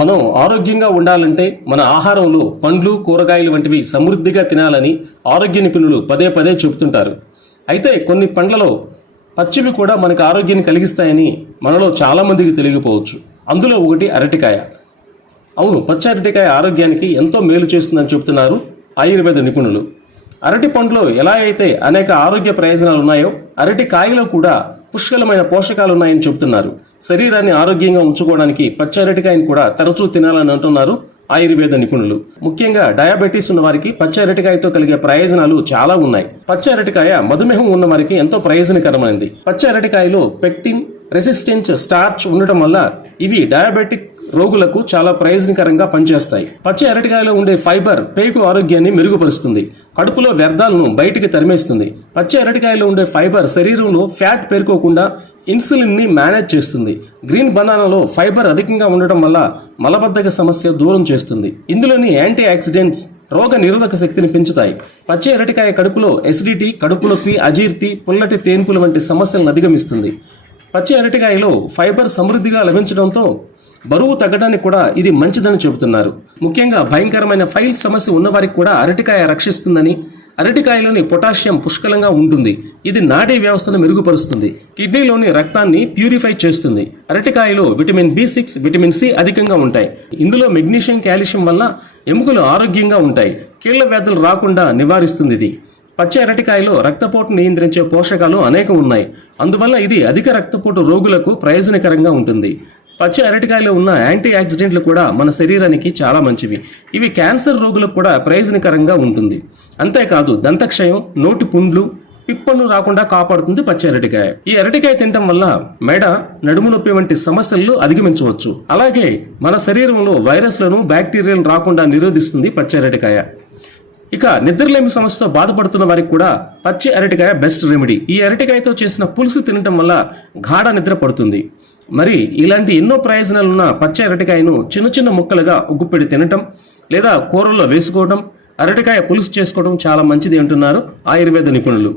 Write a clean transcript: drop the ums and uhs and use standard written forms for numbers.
మనం ఆరోగ్యంగా ఉండాలంటే మన ఆహారంలో పండ్లు కూరగాయలు వంటివి సమృద్ధిగా తినాలని ఆరోగ్య నిపుణులు పదే పదే చెబుతుంటారు. అయితే కొన్ని పండ్లలో పచ్చివి కూడా మనకు ఆరోగ్యాన్ని కలిగిస్తాయని మనలో చాలామందికి తెలియకపోవచ్చు. అందులో ఒకటి అరటికాయ. అవును, పచ్చి అరటికాయ ఆరోగ్యానికి ఎంతో మేలు చేస్తుందని చెబుతున్నారు ఆయుర్వేద నిపుణులు. అరటి పండులో ఎలా అయితే అనేక ఆరోగ్య ప్రయోజనాలు ఉన్నాయో అరటి కాయలో కూడా పుష్కలమైన పోషకాలు ఉన్నాయని చెబుతున్నారు. శరీరాన్ని ఆరోగ్యంగా ఉంచుకోవడానికి పచ్చి అరటికాయని కూడా తరచూ తినాలని అంటున్నారు ఆయుర్వేద నిపుణులు. ముఖ్యంగా డయాబెటీస్ ఉన్న వారికి పచ్చి అరటికాయతో కలిగే ప్రయోజనాలు చాలా ఉన్నాయి. పచ్చి అరటికాయ మధుమేహం ఉన్న వారికి ఎంతో ప్రయోజనకరమైనది. పచ్చి అరటికాయలో పెక్టిన్ రెసిస్టెంట్ స్టార్చ్ ఉండటం వల్ల ఇవి డయాబెటిక్ రోగులకు చాలా ప్రయోజనకరంగా పనిచేస్తాయి. పచ్చి అరటికాయలో ఉండే ఫైబర్ పేగు ఆరోగ్యాన్ని మెరుగుపరుస్తుంది, కడుపులో వ్యర్థాలను బయటికి తరిమేస్తుంది. పచ్చి అరటికాయలో ఉండే ఫైబర్ శరీరంలో ఫ్యాట్ పేరుకోకుండా ఇన్సులిన్ ని మేనేజ్ చేస్తుంది. గ్రీన్ బనానాలో ఫైబర్ అధికంగా ఉండటం వల్ల మలబద్ధక సమస్య దూరం చేస్తుంది. ఇందులోని యాంటీ ఆక్సిడెంట్స్ రోగ నిరోధక శక్తిని పెంచుతాయి. పచ్చి అరటికాయ కడుపులో ఎసిడిటీ, కడుపు నొప్పి, అజీర్తి, పుల్లటి తేన్పులు వంటి సమస్యలను అధిగమిస్తుంది. పచ్చి అరటికాయలో ఫైబర్ సమృద్ధిగా లభించడంతో బరువు తగ్గడానికి కూడా ఇది మంచిదని చెబుతున్నారు. ముఖ్యంగా భయంకరమైన ఫైల్స్ సమస్య ఉన్నవారికి కూడా అరటికాయ రక్షిస్తుందని, అరటికాయలోని పొటాషియం పుష్కలంగా ఉంటుంది. ఇది నాడీ వ్యవస్థను మెరుగుపరుస్తుంది, కిడ్నీలోని రక్తాన్ని ప్యూరిఫై చేస్తుంది. అరటికాయలో విటమిన్ B6, విటమిన్ C అధికంగా ఉంటాయి. ఇందులో మెగ్నీషియం, కాల్షియం వల్ల ఎముకలు ఆరోగ్యంగా ఉంటాయి. కీళ్ల వ్యాధులు రాకుండా నివారిస్తుంది ఇది. పచ్చి అరటికాయలో రక్తపోటు నియంత్రించే పోషకాలు అనేకం ఉన్నాయి. అందువల్ల ఇది అధిక రక్తపోటు రోగులకు ప్రయోజనకరంగా ఉంటుంది. పచ్చి అరటికాయలో ఉన్న యాంటీ ఆక్సిడెంట్లు కూడా మన శరీరానికి చాలా మంచివి. ఇవి క్యాన్సర్ రోగులకు కూడా ప్రయోజనకరంగా ఉంటుంది. అంతేకాదు దంతక్షయం, నోటి పుండ్లు, పిప్పను రాకుండా కాపాడుతుంది పచ్చి అరటికాయ. ఈ అరటికాయ తినటం వల్ల మెడ, నడుము నొప్పి వంటి సమస్యలను అధిగమించవచ్చు. అలాగే మన శరీరంలో వైరస్లను, బ్యాక్టీరియాలను రాకుండా నిరోధిస్తుంది పచ్చి అరటికాయ. ఇక నిద్రలేమి సమస్యతో బాధపడుతున్న వారికి కూడా పచ్చి అరటికాయ బెస్ట్ రెమెడీ. ఈ అరటికాయతో చేసిన పులుసు తినటం వల్ల గాఢ నిద్ర పడుతుంది. మరి ఇలాంటి ఎన్నో ప్రయోజనాలున్న పచ్చి అరటికాయను చిన్న చిన్న ముక్కలుగా ఉగ్గుపెడి తినటం లేదా కూరల్లో వేసుకోవడం, అరటికాయ పులుసు చేసుకోవడం చాలా మంచిది అంటున్నారు ఆయుర్వేద నిపుణులు.